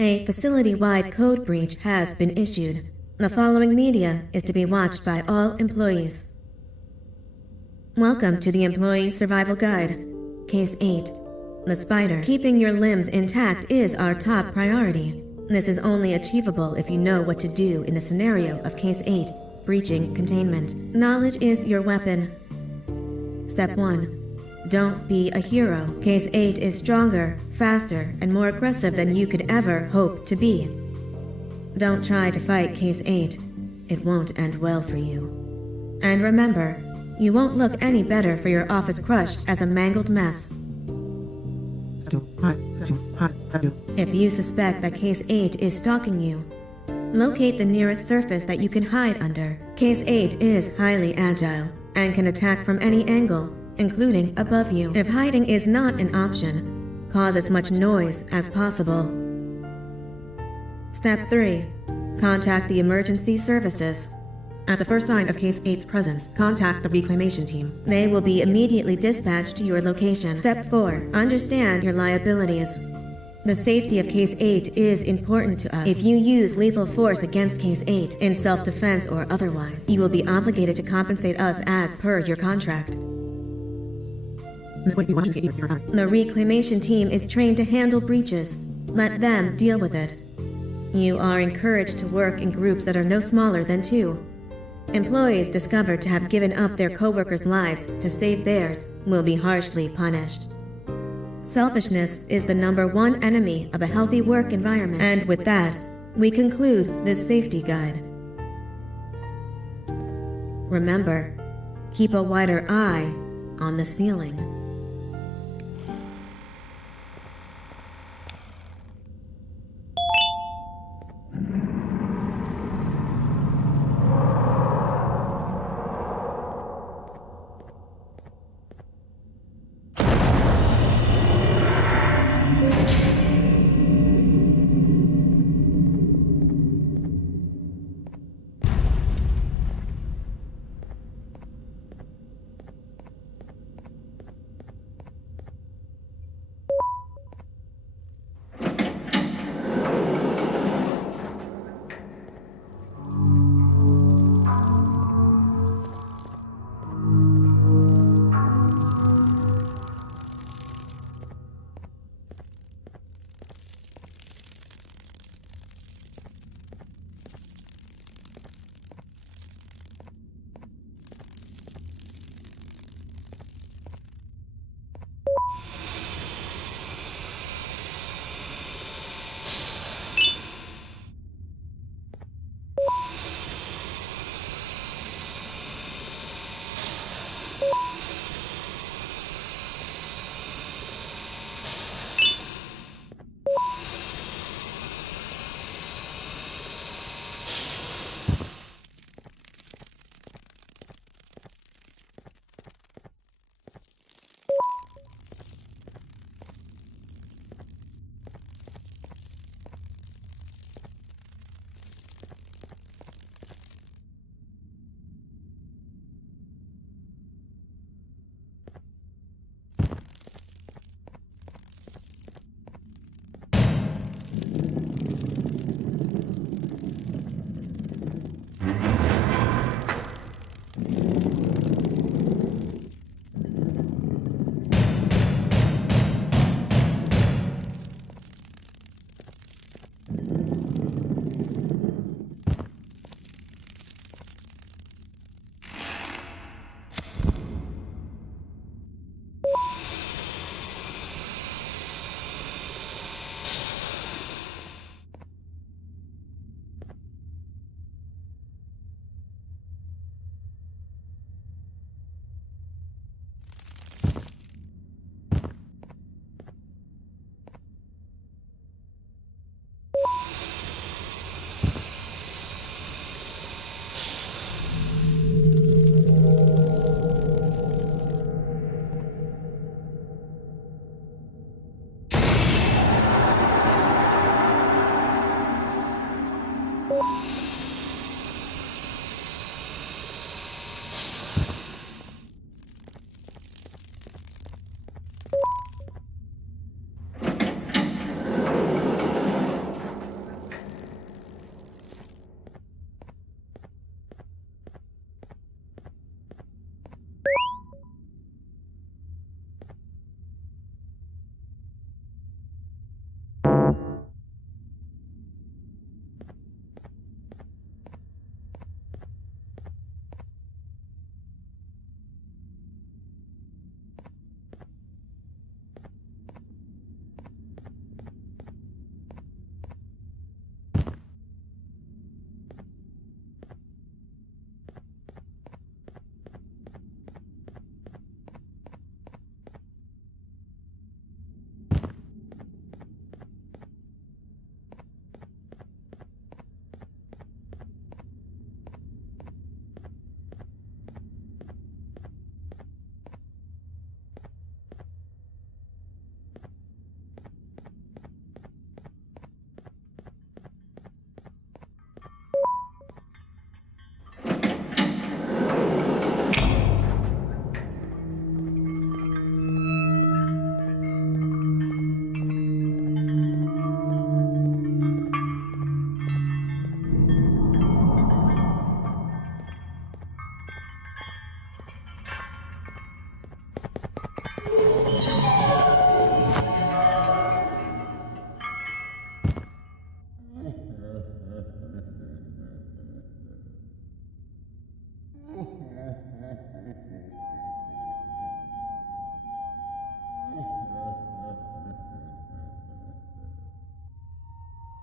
A facility-wide code breach has been issued. The following media is to be watched by all employees. Welcome to the Employee Survival Guide. Case 8. The spider. Keeping your limbs intact is our top priority. This is only achievable if you know what to do in the scenario of Case 8, breaching containment. Knowledge is your weapon. Step 1. Don't be a hero. Case 8 is stronger, faster, and more aggressive than you could ever hope to be. Don't try to fight Case 8. It won't end well for you. And remember, you won't look any better for your office crush as a mangled mess. If you suspect that Case 8 is stalking you, locate the nearest surface that you can hide under. Case 8 is highly agile and can attack from any angle, including above you. If hiding is not an option, cause as much noise as possible. Step 3. Contact the emergency services. At the first sign of Case 8's presence, contact the reclamation team. They will be immediately dispatched to your location. Step 4. Understand your liabilities. The safety of Case 8 is important to us. If you use lethal force against Case 8, in self-defense or otherwise, you will be obligated to compensate us as per your contract. The reclamation team is trained to handle breaches. Let them deal with it. You are encouraged to work in groups that are no smaller than 2. Employees discovered to have given up their co-workers' lives to save theirs will be harshly punished. Selfishness is the #1 enemy of a healthy work environment. And with that, we conclude this safety guide. Remember, keep a wider eye on the ceiling.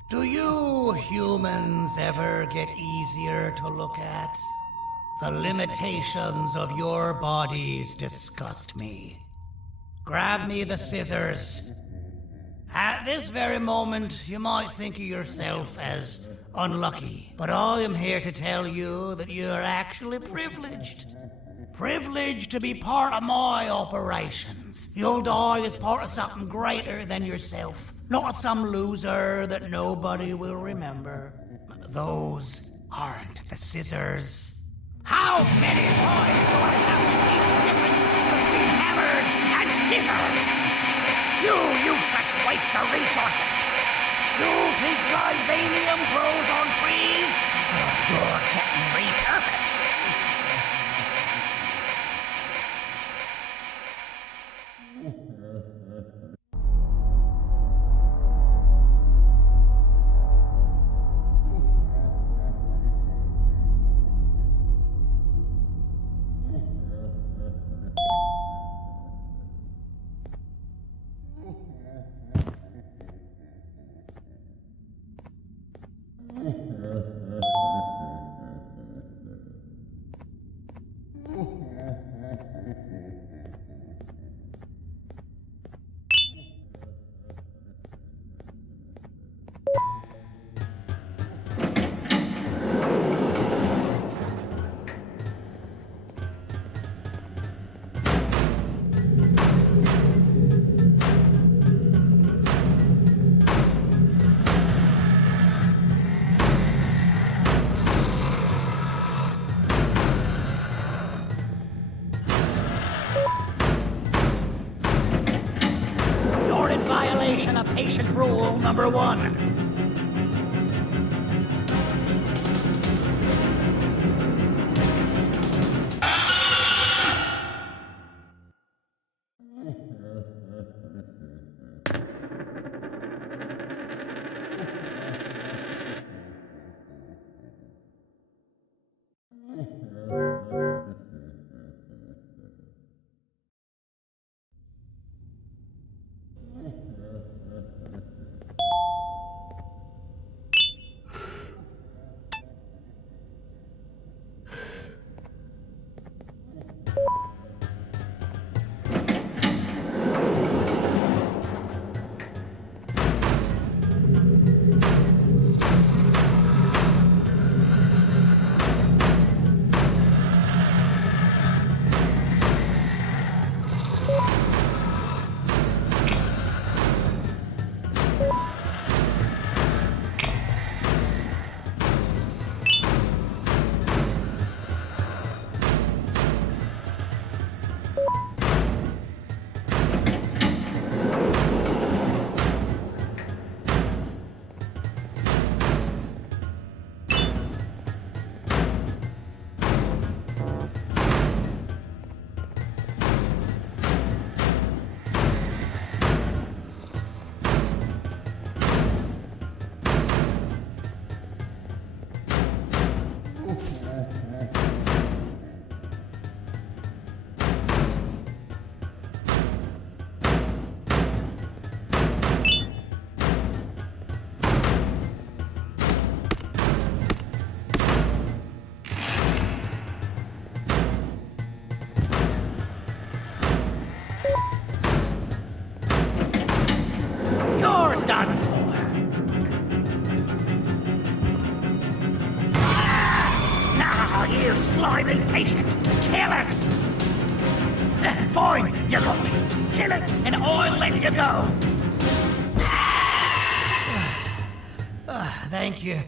Do you humans ever get easier to look at? The limitations of your bodies disgust me. Grab me the scissors. At this very moment, you might think of yourself as unlucky, but I am here to tell you that you're actually privileged. Privileged to be part of my operations. You'll die as part of something greater than yourself, not as some loser that nobody will remember. Those aren't the scissors. How many times do I have to teach the difference between hammers and scissors? You useless waste of resources! You think vibranium grows on trees? You're getting repurposed. Of patient rule number 1. Slimy patient! Kill it! Fine, you got me. Kill it, and I'll let you go. Thank you.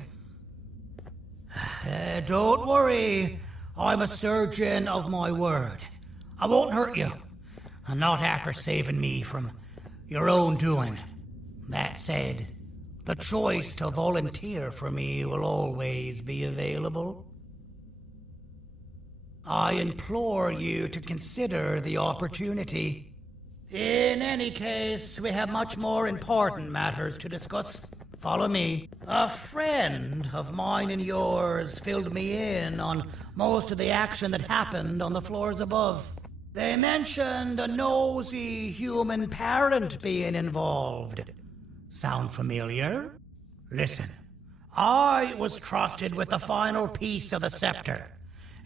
Don't worry. I'm a surgeon of my word. I won't hurt you. Not after saving me from your own doing. That said, the choice to volunteer for me will always be available. I implore you to consider the opportunity. In any case, we have much more important matters to discuss. Follow me. A friend of mine and yours filled me in on most of the action that happened on the floors above. They mentioned a nosy human parent being involved. Sound familiar? Listen, I was trusted with the final piece of the scepter,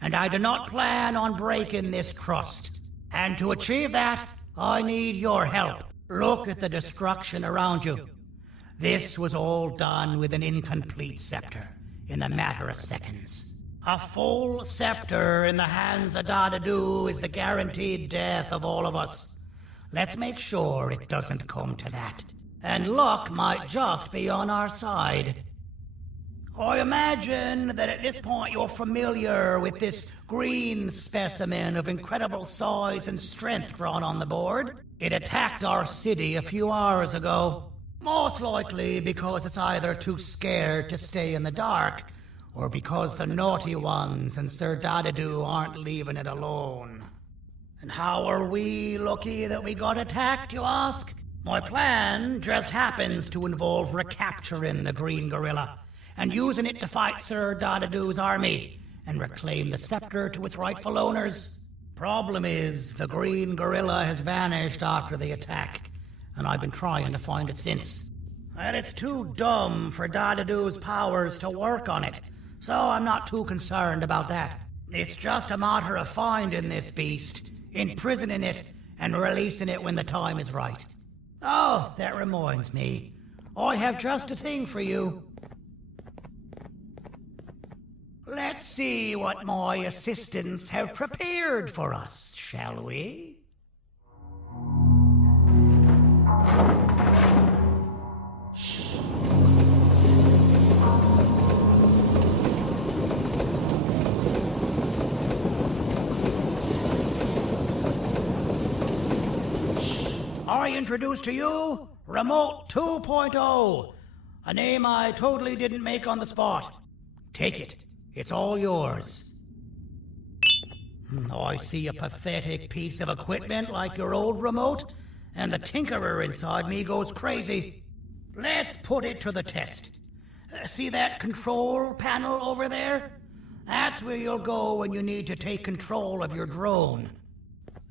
and I do not plan on breaking this trust. And to achieve that, I need your help. Look at the destruction around you. This was all done with an incomplete scepter in a matter of seconds. A full scepter in the hands of Dadadu is the guaranteed death of all of us. Let's make sure it doesn't come to that. And luck might just be on our side. I imagine that at this point you're familiar with this green specimen of incredible size and strength drawn on the board. It attacked our city a few hours ago. Most likely because it's either too scared to stay in the dark, or because the naughty ones and Sir Dadadu aren't leaving it alone. And how are we lucky that we got attacked, you ask? My plan just happens to involve recapturing the green gorilla and using it to fight Sir Dadadu's army and reclaim the scepter to its rightful owners. Problem is, the green gorilla has vanished after the attack, and I've been trying to find it since. And it's too dumb for Dadadu's powers to work on it, so I'm not too concerned about that. It's just a matter of finding this beast, imprisoning it, and releasing it when the time is right. Oh, that reminds me. I have just a thing for you. Let's see what my assistants have prepared for us, shall we? I introduce to you Remote 2.0, a name I totally didn't make on the spot. Take it. It's all yours. I see a pathetic piece of equipment like your old remote, and the tinkerer inside me goes crazy. Let's put it to the test. See that control panel over there? That's where you'll go when you need to take control of your drone.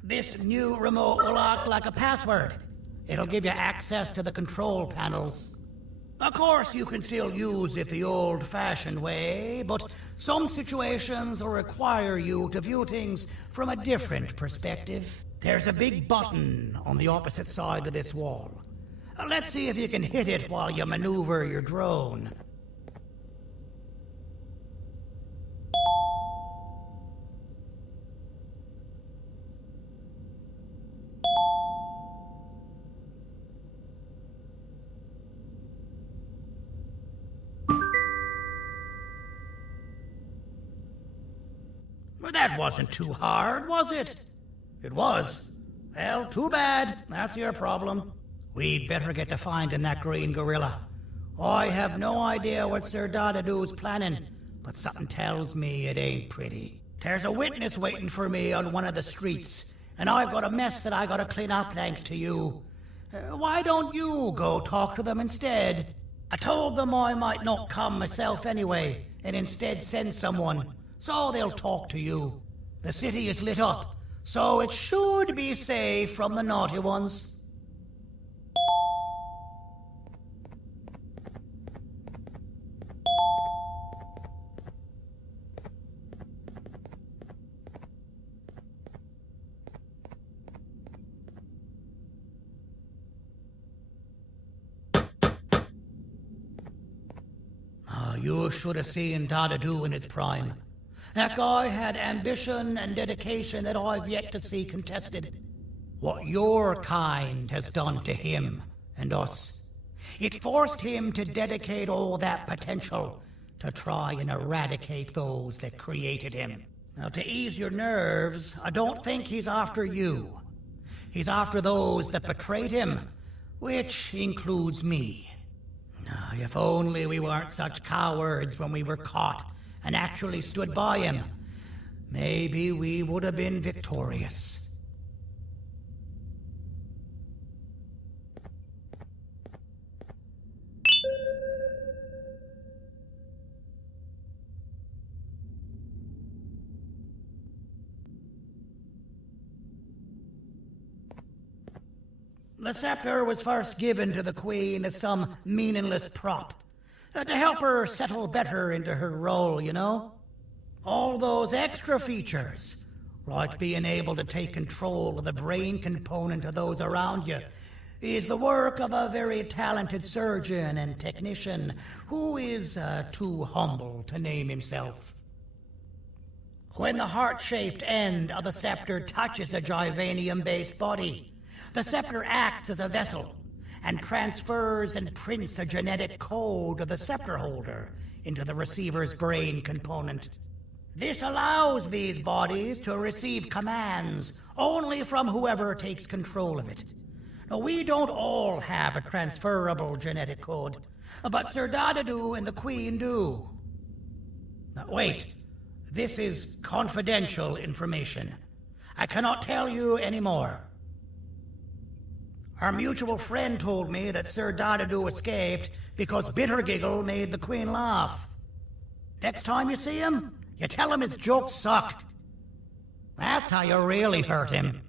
This new remote will act like a password. It'll give you access to the control panels. Of course, you can still use it the old-fashioned way, but some situations will require you to view things from a different perspective. There's a big button on the opposite side of this wall. Let's see if you can hit it while you maneuver your drone. Well, that wasn't too hard, was it? It was. Well, too bad. That's your problem. We'd better get to finding that green gorilla. I have no idea what Sir Dadadu's planning, but something tells me it ain't pretty. There's a witness waiting for me on one of the streets, and I've got a mess that I gotta clean up thanks to you. Why don't you go talk to them instead? I told them I might not come myself anyway, and instead send someone, so they'll talk to you. The city is lit up, so it should be safe from the naughty ones. You should have seen Dadadu in his prime. That guy had ambition and dedication that I've yet to see contested. What your kind has done to him and us. It forced him to dedicate all that potential to try and eradicate those that created him. Now, to ease your nerves, I don't think he's after you. He's after those that betrayed him, which includes me. If only we weren't such cowards when we were caught and actually stood by him, maybe we would have been victorious. The scepter was first given to the Queen as some meaningless prop. To help her settle better into her role, you know? All those extra features, like being able to take control of the brain component of those around you, is the work of a very talented surgeon and technician who is too humble to name himself. When the heart-shaped end of the scepter touches a Givanium-based body, the scepter acts as a vessel and transfers and prints a genetic code of the scepter holder into the receiver's brain component. This allows these bodies to receive commands only from whoever takes control of it. Now, we don't all have a transferable genetic code, but Sir Dadadu and the Queen do. Now, wait. This is confidential information. I cannot tell you any more. Our mutual friend told me that Sir Dadadu escaped because Bittergiggle made the Queen laugh. Next time you see him, you tell him his jokes suck. That's how you really hurt him.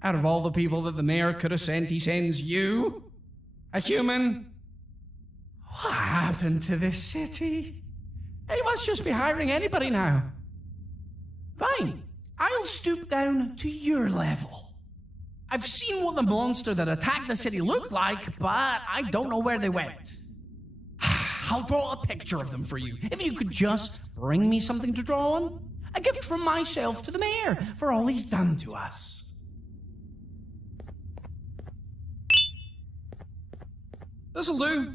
Out of all the people that the mayor could have sent, he sends you? A human? What happened to this city? He must just be hiring anybody now. Fine, I'll stoop down to your level. I've seen what the monster that attacked the city looked like, but I don't know where they went. I'll draw a picture of them for you, if you could just bring me something to draw on. A gift from myself to the mayor for all he's done to us. This'll do.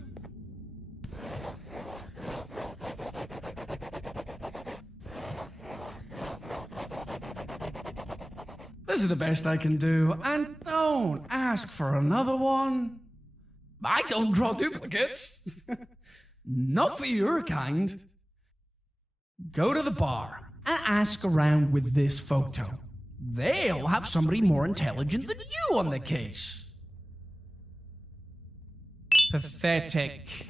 This is the best I can do, and don't ask for another one. I don't draw duplicates. Not for your kind. Go to the bar and ask around with this photo. They'll have somebody more intelligent than you on the case. Pathetic.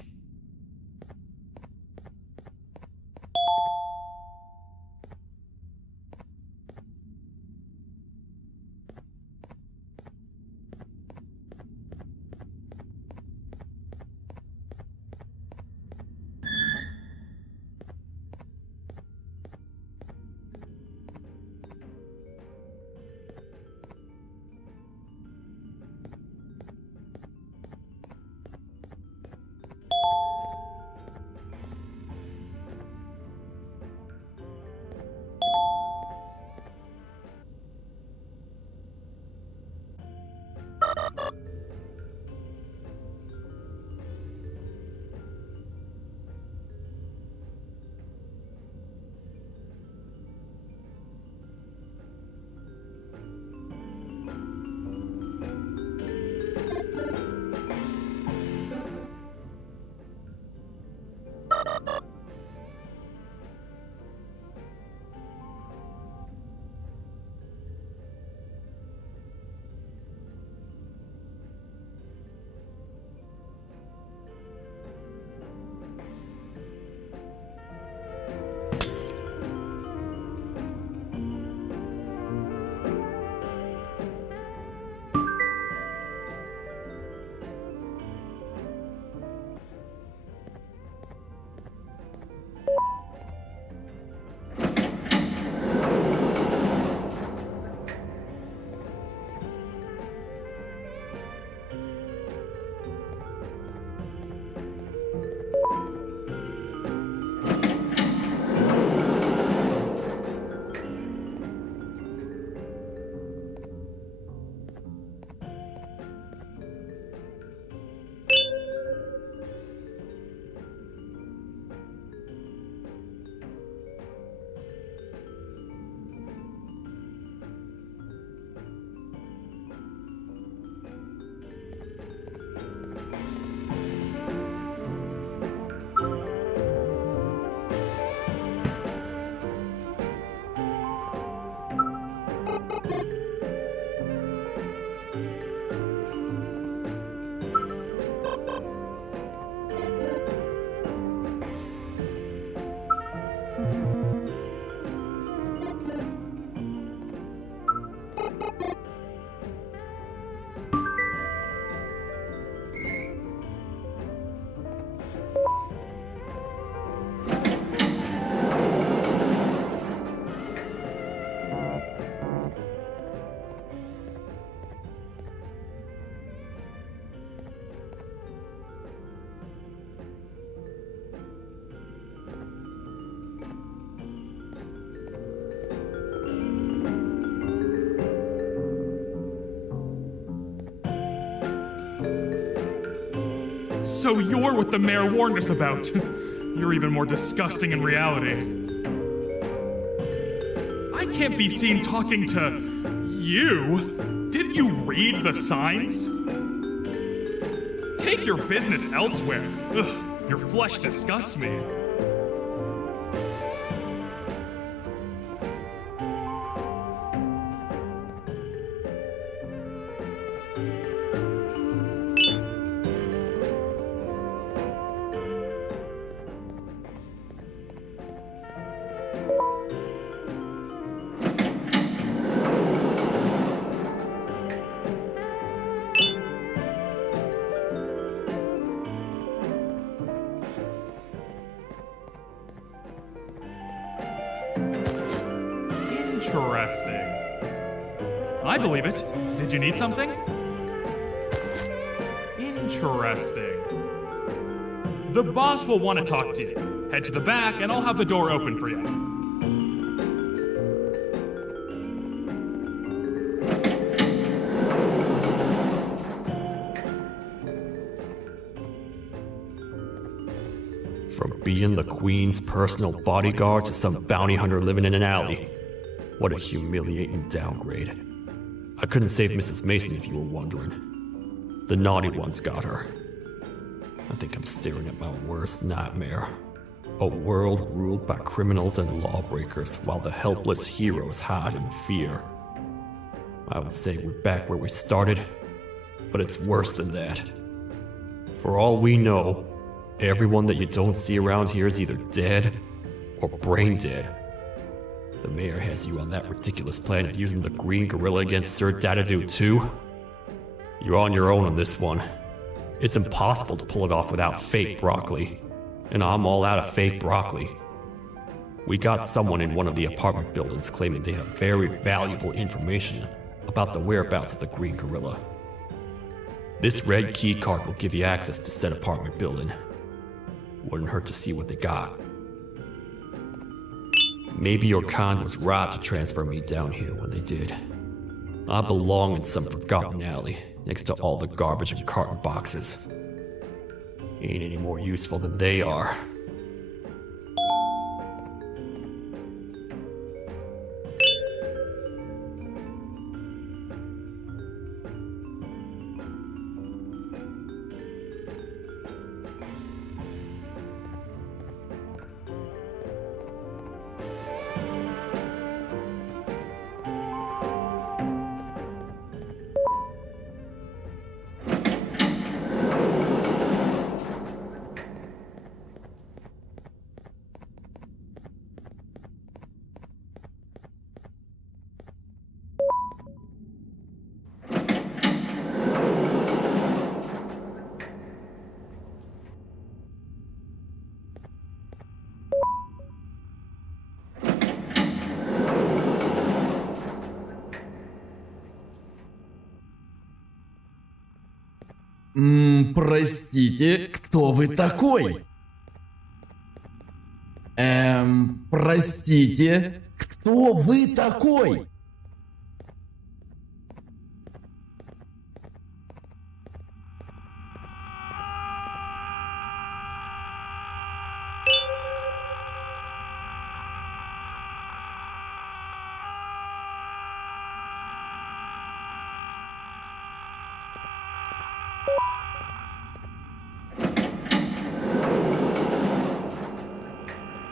So you're what the mayor warned us about. You're even more disgusting in reality. I can't be seen talking to you. Didn't you read the signs? Take your business elsewhere. Ugh, your flesh disgusts me. Interesting. I believe it. Did you need something? Interesting. The boss will want to talk to you. Head to the back and I'll have the door open for you. From being the Queen's personal bodyguard to some bounty hunter living in an alley. What a humiliating downgrade. I couldn't save Mrs. Mason if you were wondering. The naughty ones got her. I think I'm staring at my worst nightmare. A world ruled by criminals and lawbreakers while the helpless heroes hide in fear. I would say we're back where we started, but it's worse than that. For all we know, everyone that you don't see around here is either dead or brain dead. The mayor has you on that ridiculous plan of using the green gorilla against Sir Dadadoo too? You're on your own on this one. It's impossible to pull it off without fake broccoli. And I'm all out of fake broccoli. We got someone in one of the apartment buildings claiming they have very valuable information about the whereabouts of the green gorilla. This red key card will give you access to said apartment building. Wouldn't hurt to see what they got. Maybe your kind was right to transfer me down here when they did. I belong in some forgotten alley, next to all the garbage and carton boxes. Ain't any more useful than they are. Простите, кто вы такой? Простите, кто вы такой?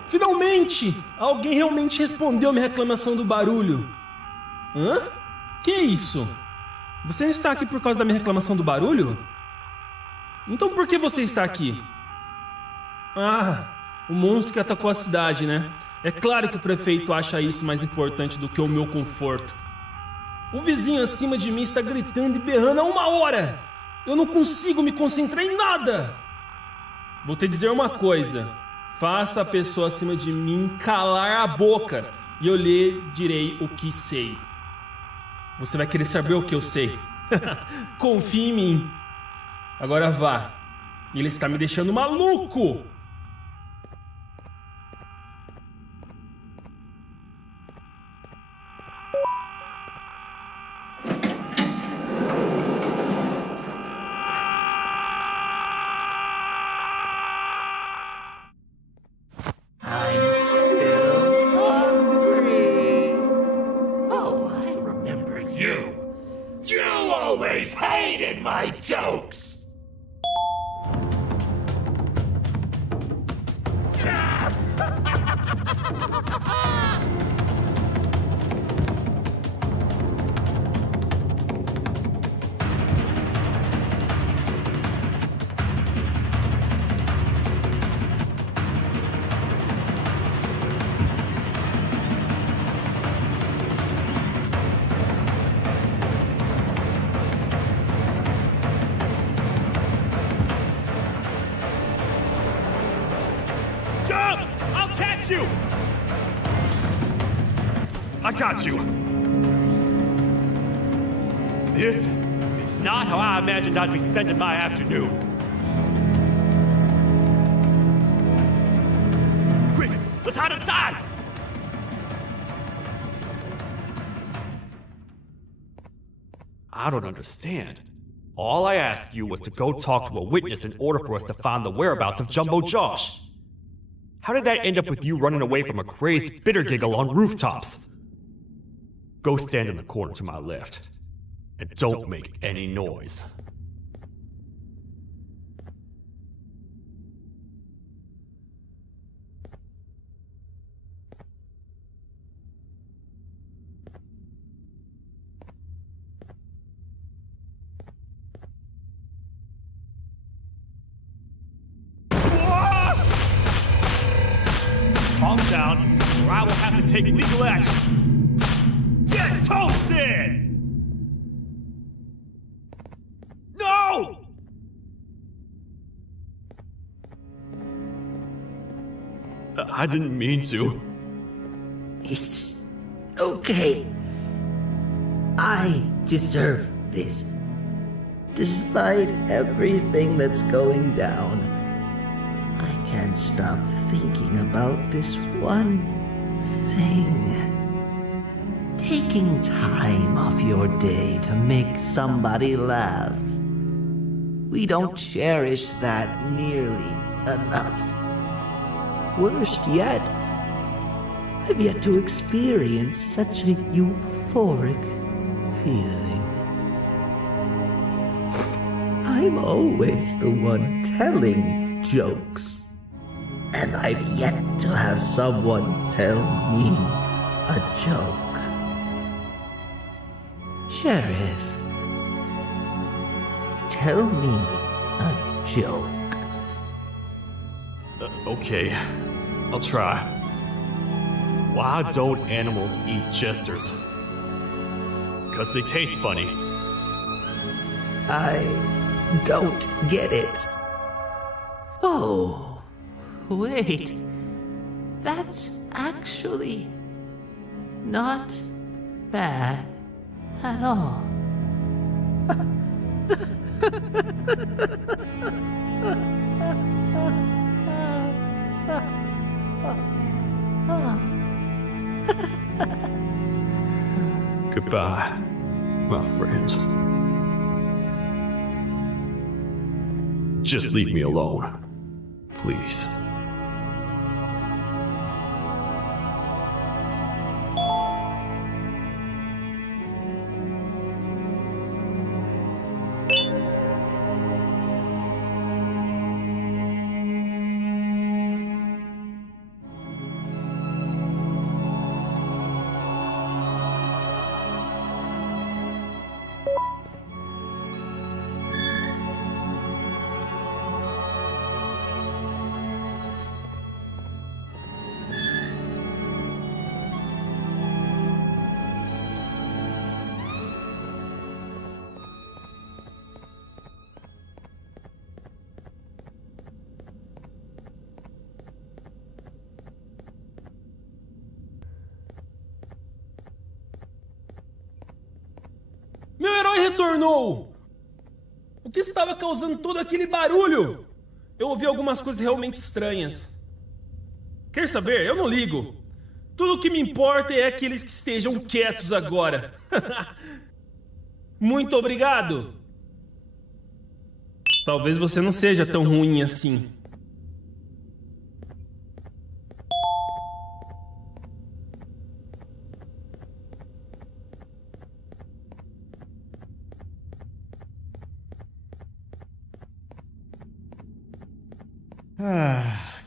Finalmente! Alguém realmente respondeu a minha reclamação do barulho. Hã? Que isso? Você não está aqui por causa da minha reclamação do barulho? Então por que você está aqui? Ah, o monstro que atacou a cidade, né? É claro que o prefeito acha isso mais importante do que o meu conforto. O vizinho acima de mim está gritando e berrando há 1 hora! Eu não consigo me concentrar em nada! Vou te dizer uma coisa. Faça a pessoa acima de mim calar a boca e eu lhe direi o que sei. Você vai querer saber o que eu sei. Confie em mim. Agora vá. Ele está me deixando maluco. always hated my jokes! Jump! I'll catch you! I got you. This is not how I imagined I'd be spending my afternoon. Quick, let's hide inside! I don't understand. All I asked you was to go talk to a witness in order for us to find the whereabouts of Jumbo Josh. How did that end up with you running away from a crazed bitter giggle on rooftops? Go stand in the corner to my left. And don't make any noise. Calm down, or I will have to take legal action. Get toasted! No! I didn't mean to. It's okay. I deserve this. Despite everything that's going down, I can't stop thinking about this one thing. Taking time off your day to make somebody laugh. We don't cherish that nearly enough. Worst yet, I've yet to experience such a euphoric feeling. I'm always the one telling jokes, and I've yet to have someone tell me a joke. Sheriff, tell me a joke. Okay, I'll try. Why don't animals eat jesters? 'Cause they taste funny. I don't get it. Oh, wait. That's actually not bad at all. Goodbye, my friend. Just leave me alone, please. Meu herói retornou! O que estava causando todo aquele barulho? Eu ouvi algumas coisas realmente estranhas. Quer saber? Eu não ligo. Tudo o que me importa é aqueles que estejam quietos agora. Muito obrigado! Talvez você não seja tão ruim assim.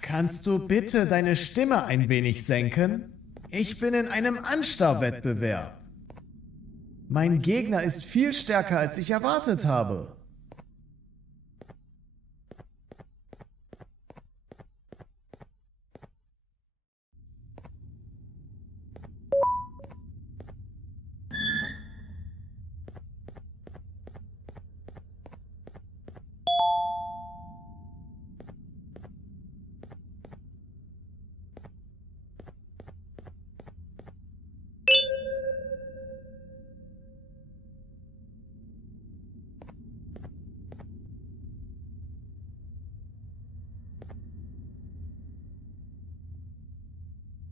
Kannst du bitte deine Stimme ein wenig senken? Ich bin in einem Anstarrwettbewerb. Mein Gegner ist viel stärker, als ich erwartet habe.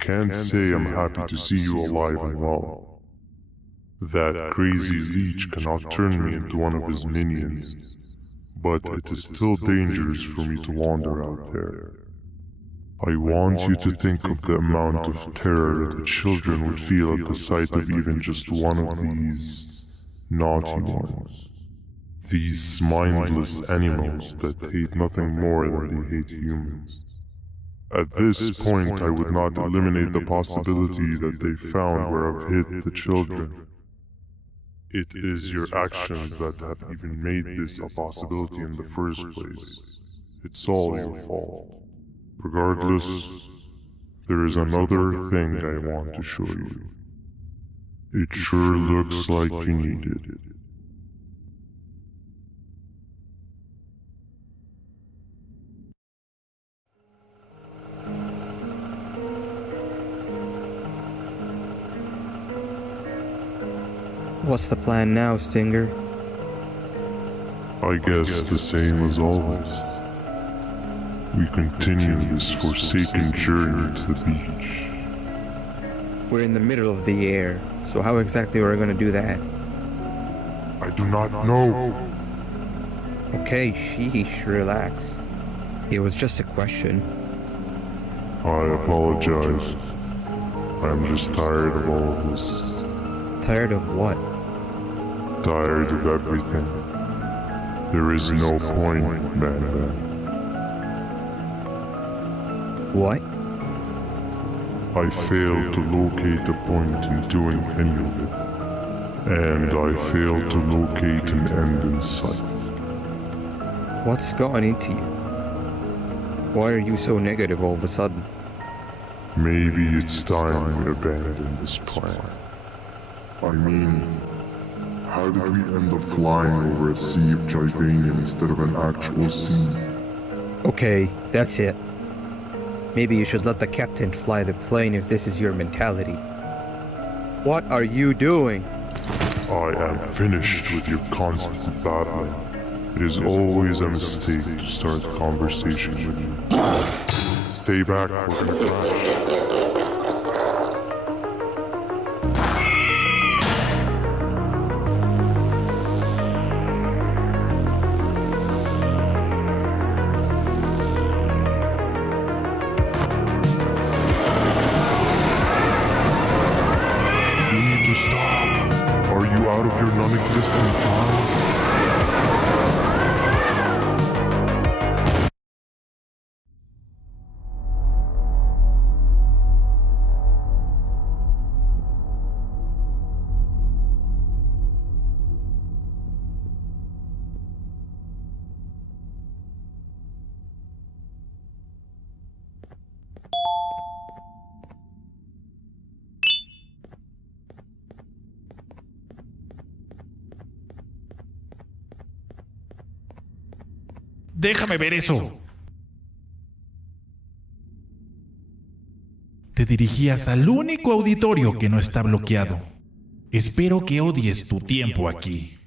Can't say I'm happy to see you alive and well. That crazy leech cannot turn me into one of his minions, but it is still dangerous for me to wander out there. I want you to think of the amount of terror that the children would feel at the sight of even just one of these naughty ones. These mindless animals that hate nothing more than they hate humans. At this point, I would not eliminate the possibility that they found where I've hid the children. It is your actions that have even made this a possibility in the first place. It's all your fault. Regardless, there is another thing I want to show you. It sure looks like you need it. What's the plan now, Stinger? I guess the same as always. We continue this forsaken journey to the beach. We're in the middle of the air, so how exactly are we going to do that? I do not know. Okay, sheesh, relax. It was just a question. I apologize. I'm just tired of all of this. Tired of what? Tired of everything. There is no point, BanBan. What? I failed to locate a point in doing any of it. And I failed to locate an end in sight. What's gotten into you? Why are you so negative all of a sudden? Maybe it's time we abandon this plan. I mean, how did we end up flying over a sea of Givanium instead of an actual sea? Okay, that's it. Maybe you should let the captain fly the plane if this is your mentality. What are you doing? I am finished with your constant battling. It is always a mistake to start a conversation with you. Stay back, we're gonna crash. Are you out of your non-existent mind? Déjame ver eso. Te dirigías al único auditorio que no está bloqueado. Espero que odies tu tiempo aquí.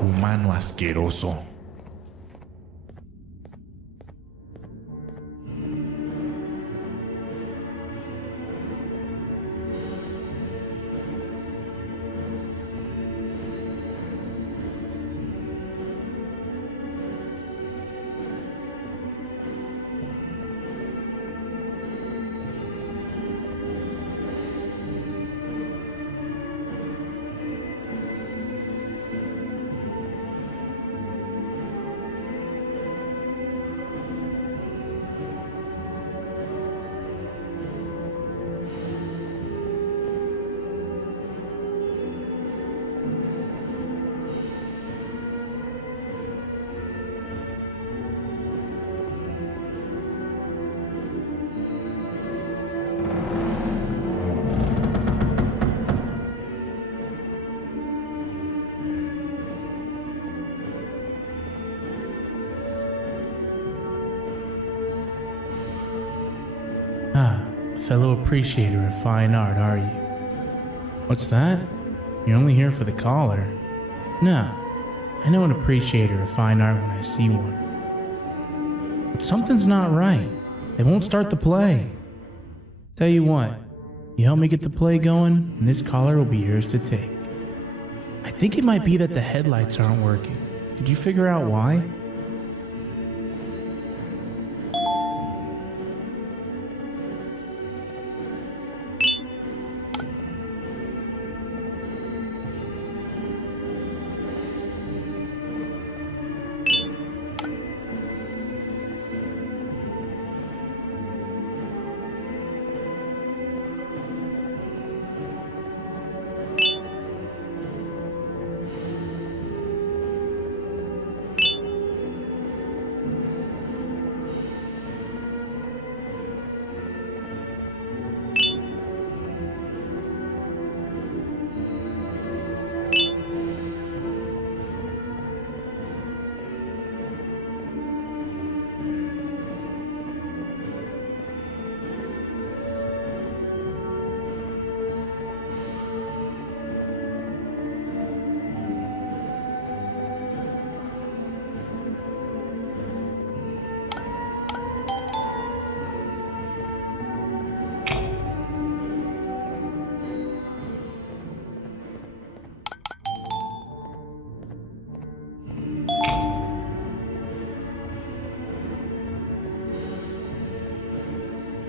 Humano asqueroso. fellow appreciator of fine art, are you? What's that? You're only here for the collar? No, I know an appreciator of fine art when I see one. But something's not right. They won't start the play. Tell you what, you help me get the play going, and this collar will be yours to take. I think it might be that the headlights aren't working. Did you figure out why?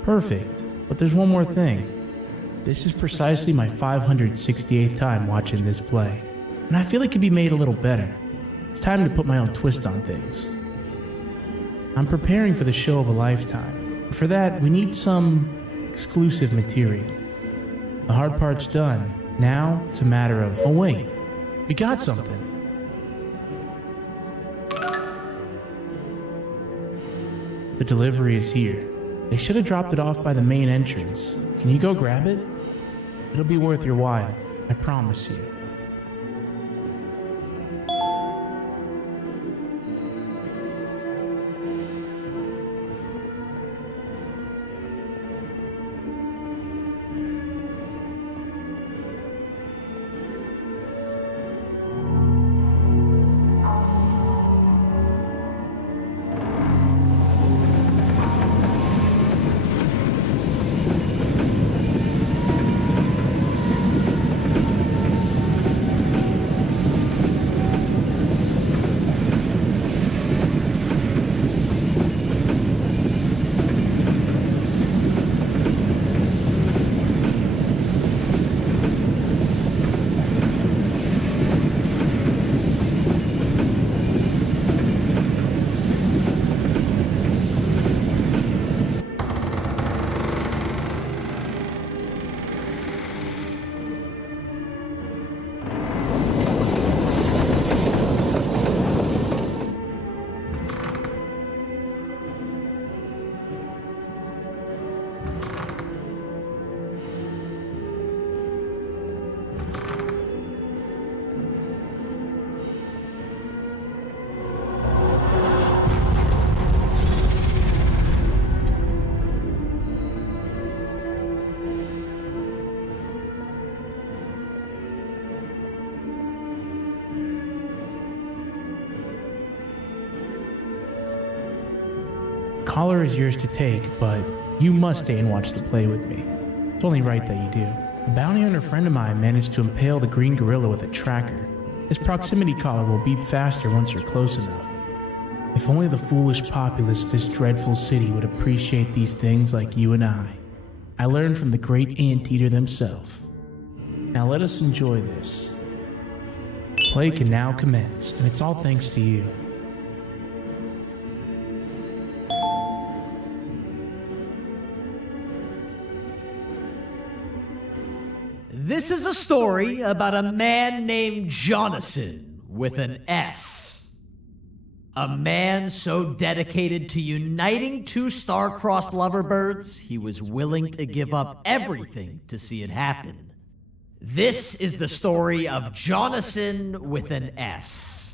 Perfect, but there's one more thing. This is precisely my 568th time watching this play, and I feel it could be made a little better. It's time to put my own twist on things. I'm preparing for the show of a lifetime, but for that we need some exclusive material. The hard part's done. Now it's a matter of, oh wait, we got something. The delivery is here. They should have dropped it off by the main entrance. Can you go grab it? It'll be worth your while, I promise you. Collar is yours to take, but you must stay and watch the play with me. It's only right that you do. A bounty hunter friend of mine managed to impale the green gorilla with a tracker. This proximity collar will beep faster once you're close enough. If only the foolish populace of this dreadful city would appreciate these things like you and I. I learned from the great anteater themselves. Now let us enjoy this. Play can now commence, and it's all thanks to you. This is a story about a man named Jonathan with an S. A man so dedicated to uniting two star-crossed loverbirds, he was willing to give up everything to see it happen. This is the story of Jonathan with an S.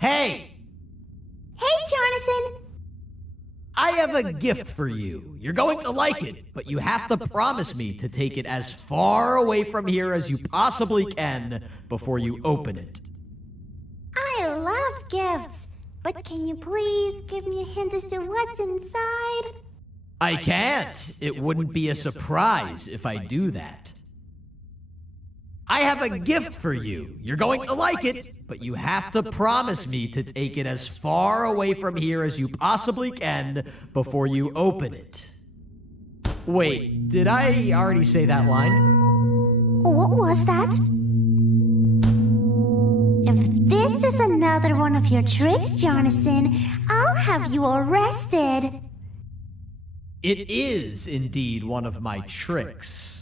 Hey! Hey, Jonathan! I have a gift for you. You're going to like it, but you have to promise me to take it as far away from here as you possibly can before you open it. I love gifts, but can you please give me a hint as to what's inside? I can't. It wouldn't be a surprise if I do that. I have a gift for you. You're going to like it, but you have to promise me to take it as far away from here as you possibly can before you open it. Wait, did I already say that line? What was that? If this is another one of your tricks, Jonathan, I'll have you arrested. It is indeed one of my tricks.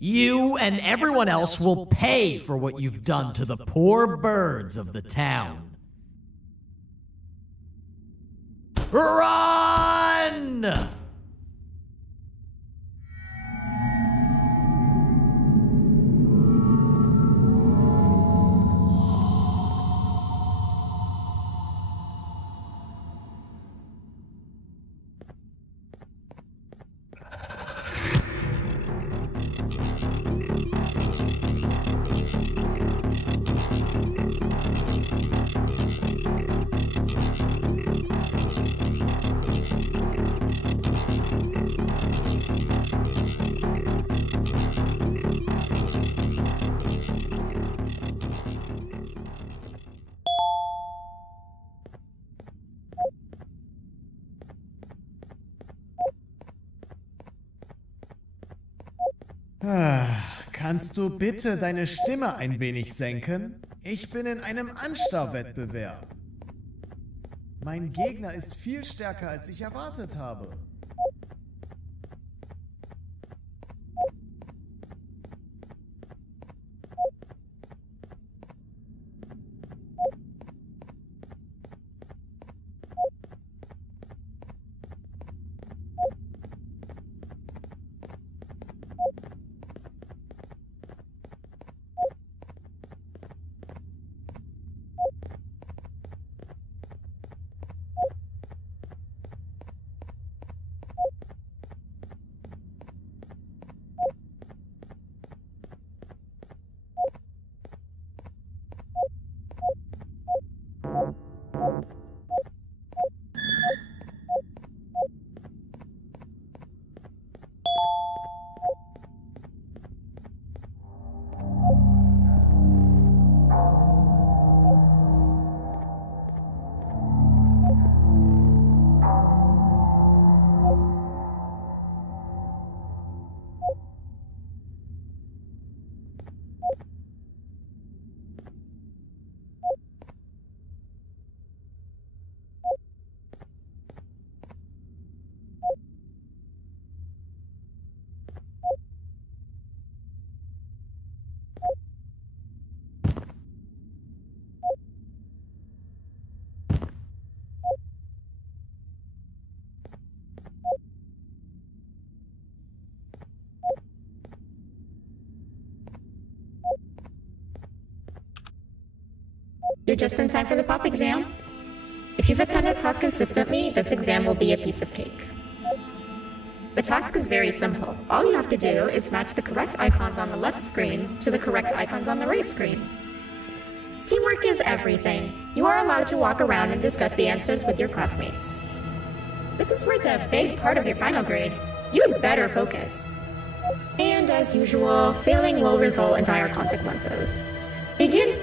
You and everyone else will pay for what you've done to the poor birds of the town. Run! Kannst du bitte deine Stimme ein wenig senken? Ich bin in einem Anstarrwettbewerb. Mein Gegner ist viel stärker, als ich erwartet habe. You're just in time for the pop exam. If you've attended class consistently, this exam will be a piece of cake. The task is very simple. All you have to do is match the correct icons on the left screens to the correct icons on the right screens. Teamwork is everything. You are allowed to walk around and discuss the answers with your classmates. This is worth a big part of your final grade. You'd better focus. And as usual, failing will result in dire consequences. Begin!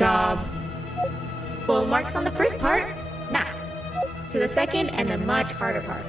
job. Full marks on the first part. Now, to the second and the much harder part.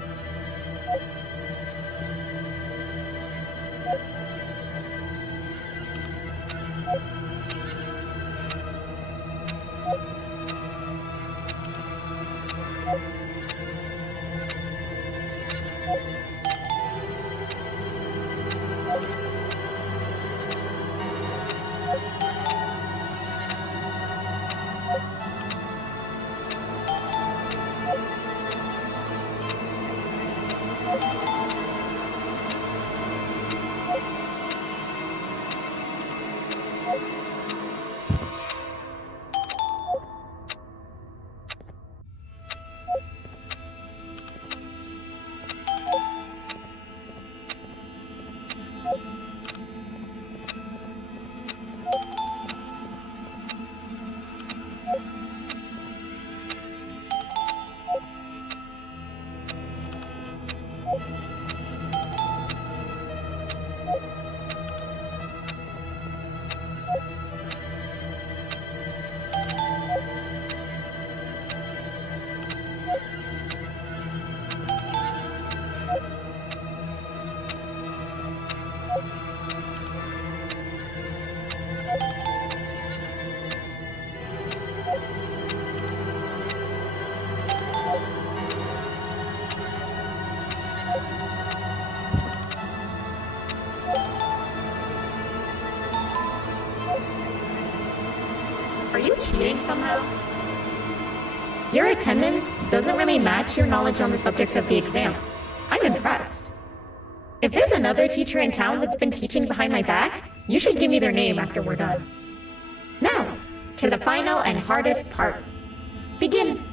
Are you cheating somehow? Your attendance doesn't really match your knowledge on the subject of the exam. I'm impressed. If there's another teacher in town that's been teaching behind my back, you should give me their name after we're done. Now, to the final and hardest part. Begin.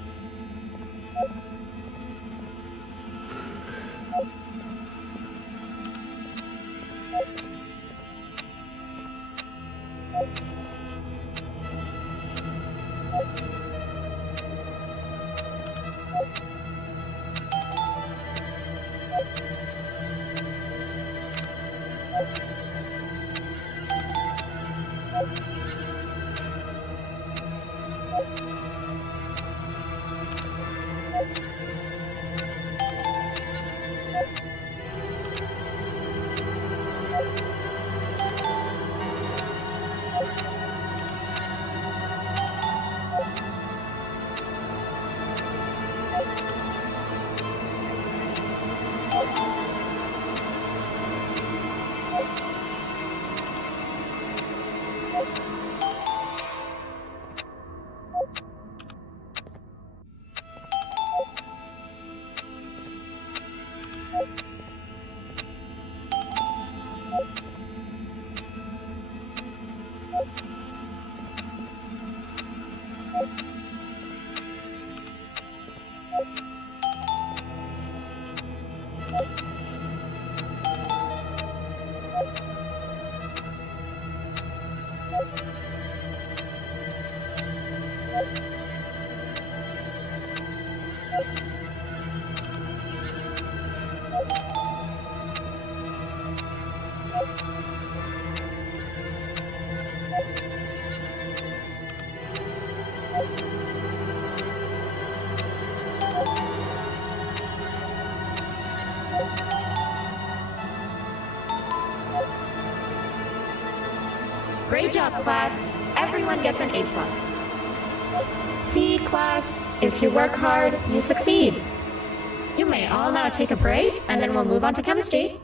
Great job, class. Everyone gets an A+. See, class, if you work hard, you succeed. You may all now take a break, and then we'll move on to chemistry.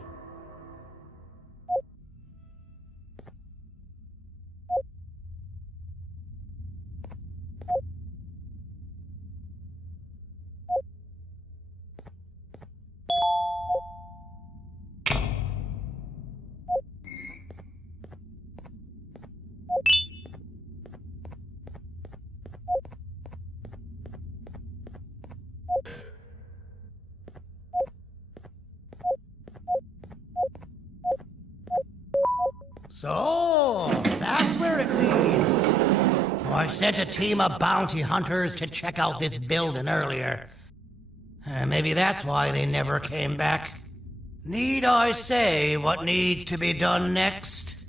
So, that's where it leads. I sent a team of bounty hunters to check out this building earlier. Maybe that's why they never came back. Need I say what needs to be done next?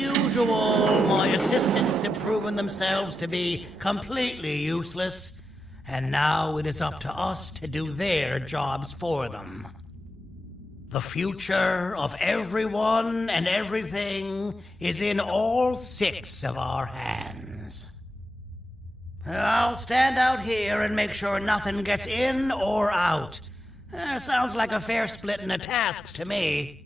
usual, my assistants have proven themselves to be completely useless, and now it is up to us to do their jobs for them. The future of everyone and everything is in all 6 of our hands. I'll stand out here and make sure nothing gets in or out. Sounds like a fair splitting of tasks to me.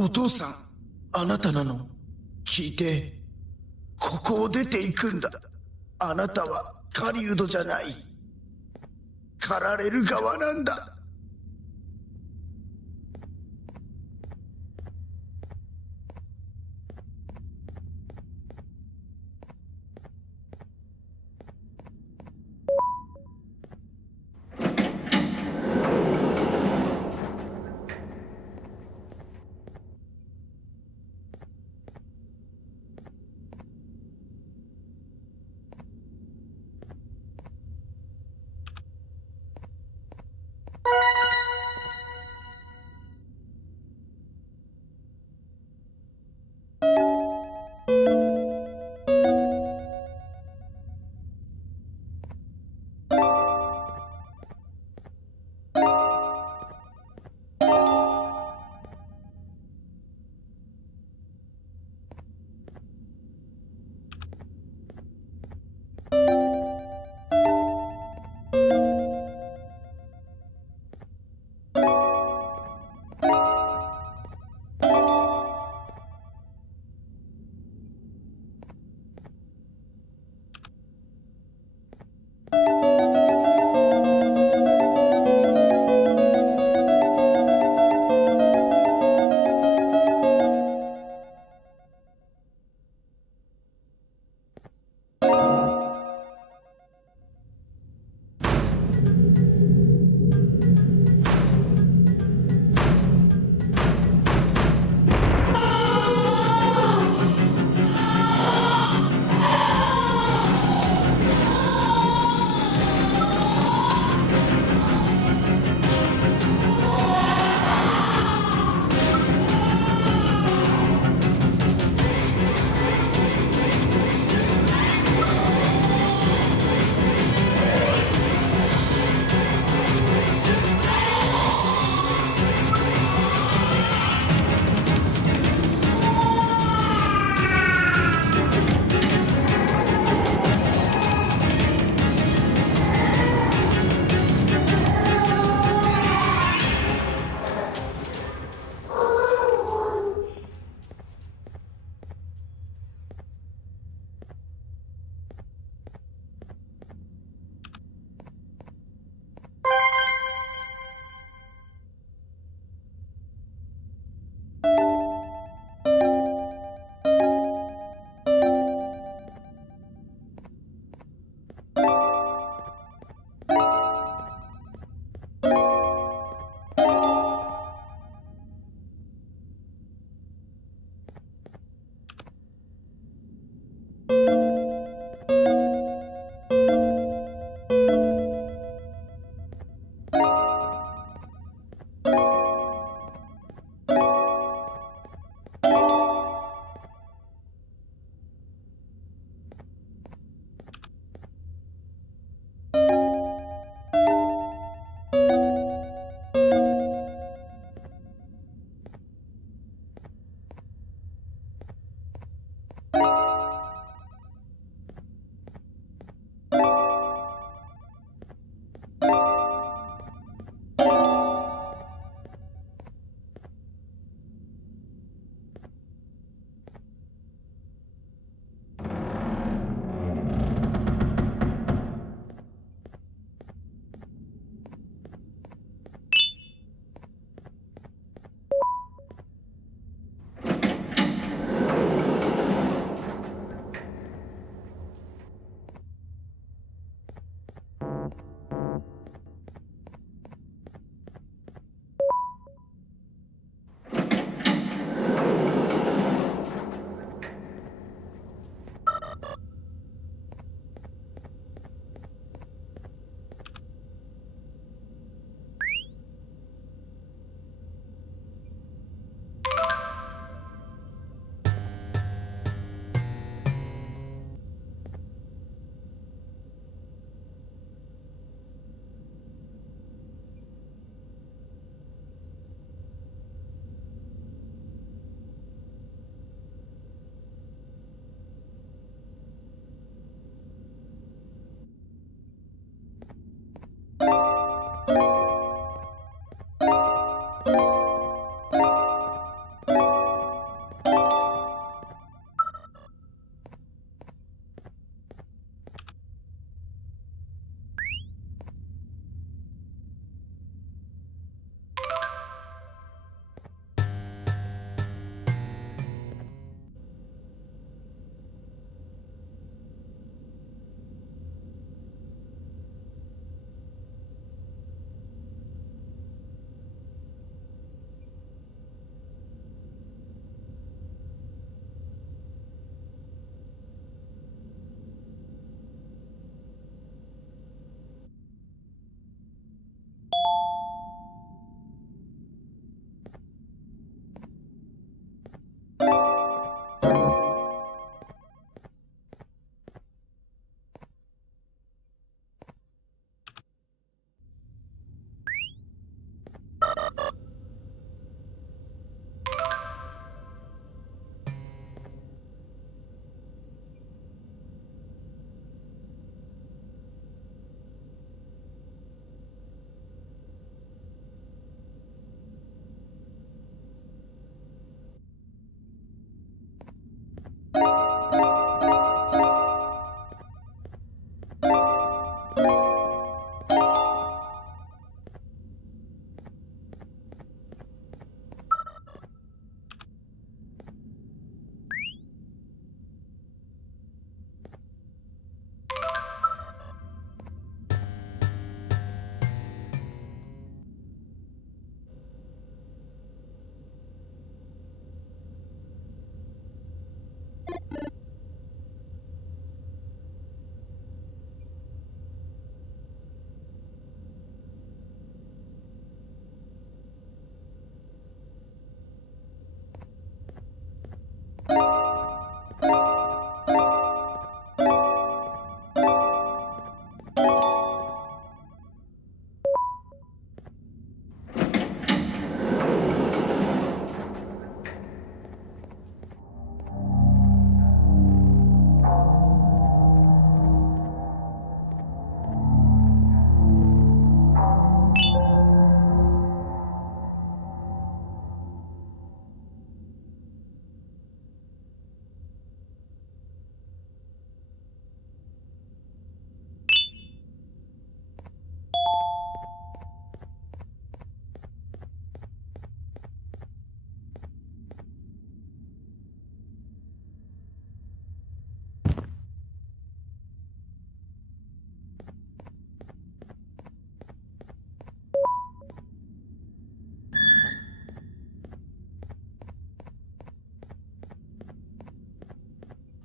お父さん、あなたなの？聞いて、ここを出ていくんだ。あなたは狩人じゃない。狩られる側なんだ。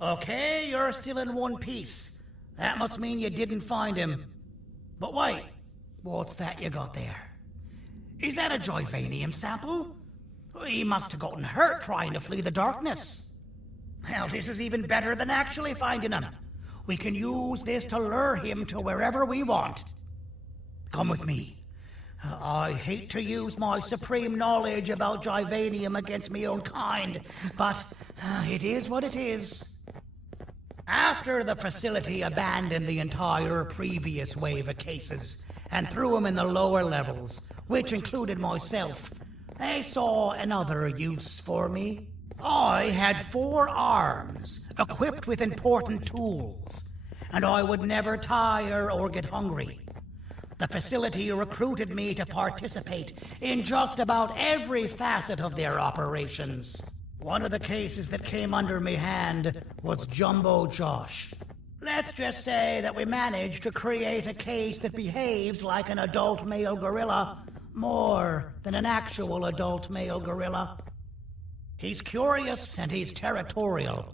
Okay, you're still in one piece. That must mean you didn't find him. But wait, what's that you got there? Is that a Joyvanium sample? He must have gotten hurt trying to flee the darkness. Well, this is even better than actually finding him. We can use this to lure him to wherever we want. Come with me. I hate to use my supreme knowledge about Joyvanium against my own kind, but it is what it is. After the facility abandoned the entire previous wave of cases and threw them in the lower levels, which included myself, they saw another use for me. I had 4 arms, equipped with important tools, and I would never tire or get hungry. The facility recruited me to participate in just about every facet of their operations. One of the cases that came under me hand was Jumbo Josh. Let's just say that we managed to create a case that behaves like an adult male gorilla more than an actual adult male gorilla. He's curious and he's territorial.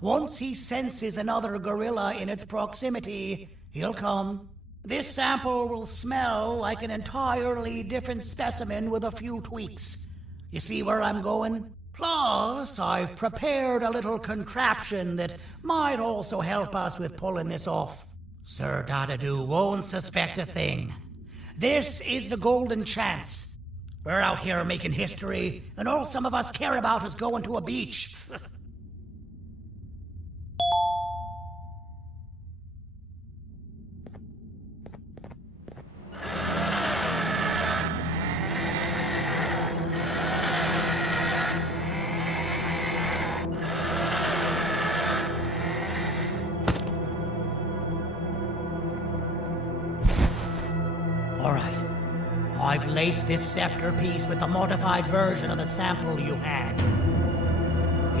Once he senses another gorilla in its proximity, he'll come. This sample will smell like an entirely different specimen with a few tweaks. You see where I'm going? Plus, I've prepared a little contraption that might also help us with pulling this off. Sir Dadadoo won't suspect a thing. This is the golden chance. We're out here making history, and all some of us care about is going to a beach. All right. I've laced this scepter piece with the modified version of the sample you had.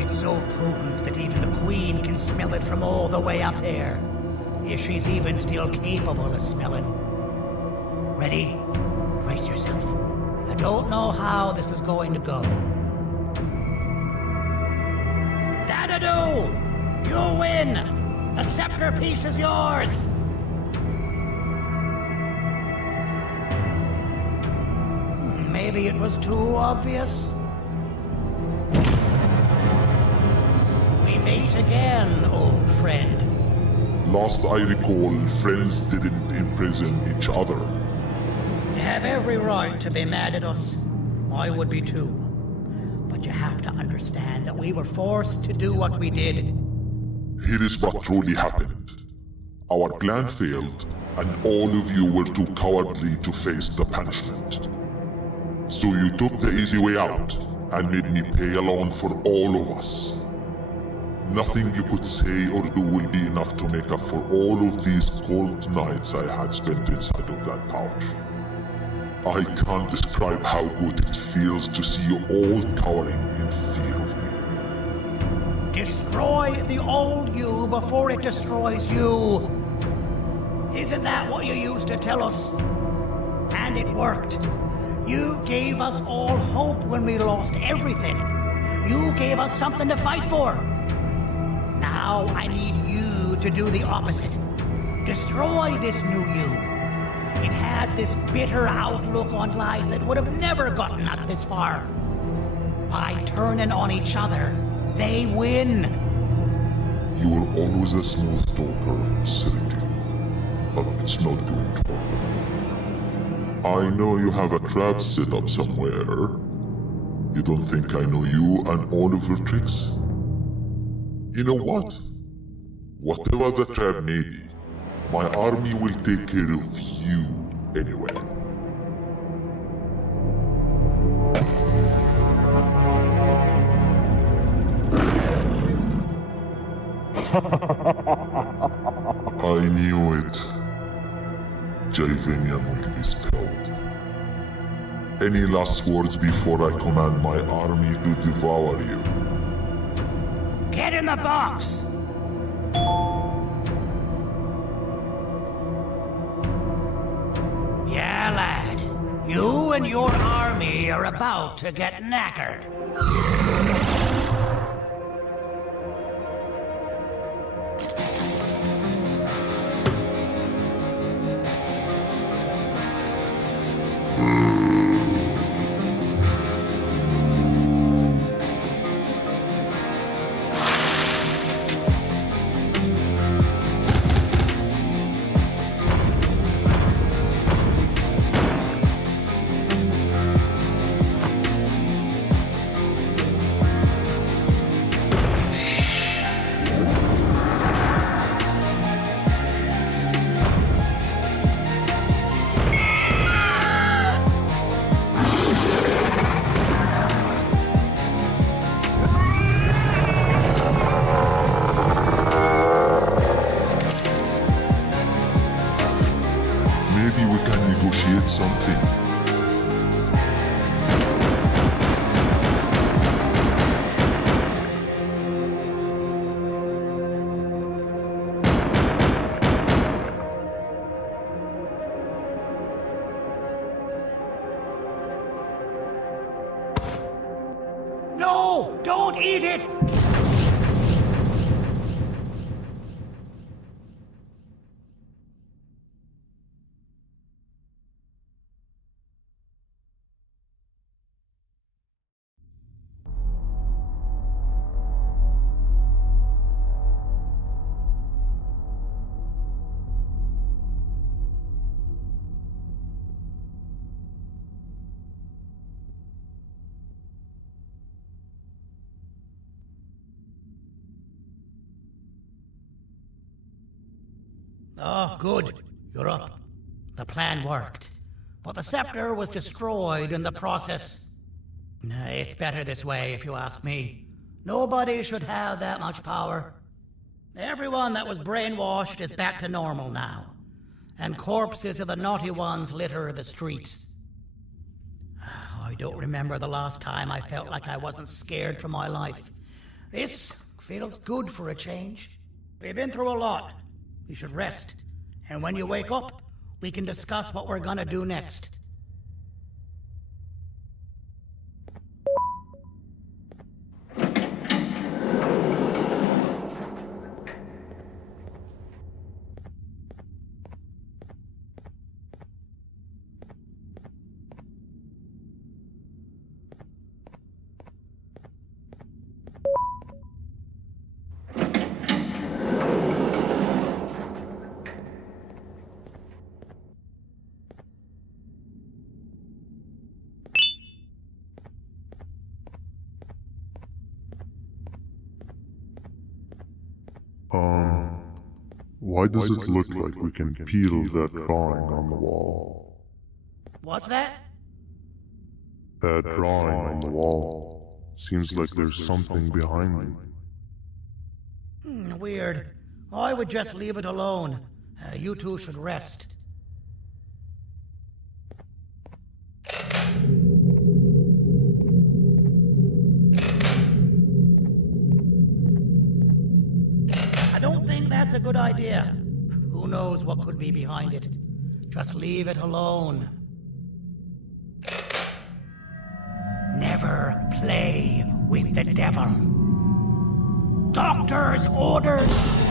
It's so potent that even the Queen can smell it from all the way up there, if she's even still capable of smelling. Ready? Brace yourself. I don't know how this is going to go. Dadadoo! You win! The scepter piece is yours! Maybe it was too obvious. We meet again, old friend. Last I recall, friends didn't imprison each other. You have every right to be mad at us. I would be too. But you have to understand that we were forced to do what we did. Here is what truly happened. Our plan failed, and all of you were too cowardly to face the punishment. So you took the easy way out, and made me pay alone for all of us. Nothing you could say or do will be enough to make up for all of these cold nights I had spent inside of that pouch. I can't describe how good it feels to see you all cowering in fear of me. Destroy the old you before it destroys you. Isn't that what you used to tell us? And it worked. You gave us all hope when we lost everything. You gave us something to fight for. Now I need you to do the opposite. Destroy this new you. It has this bitter outlook on life that would have never gotten us this far. By turning on each other, they win. You were always a smooth talker, Sergei, but it's not going to work. I know you have a trap set up somewhere. You don't think I know you and all of your tricks? You know what? Whatever the trap may be, my army will take care of you anyway. I knew it. Joyvanium will be spilled. Any last words before I command my army to devour you? Get in the box! Yeah, lad. You and your army are about to get knackered. Maybe we can negotiate something. No! Don't eat it! Oh, good. You're up. The plan worked. But the scepter was destroyed in the process. It's better this way, if you ask me. Nobody should have that much power. Everyone that was brainwashed is back to normal now. And corpses of the naughty ones litter the streets. I don't remember the last time I felt like I wasn't scared for my life. This feels good for a change. We've been through a lot. You should rest. And when you wake up, we can discuss what we're gonna do next. Why does it look like we can peel that drawing on the wall? What's that? That drawing on the wall. Seems like there's something behind it. Weird. I would just leave it alone. You two should rest. I don't think that's a good idea. Who knows what could be behind it? Just leave it alone. Never play with the devil. Doctor's orders!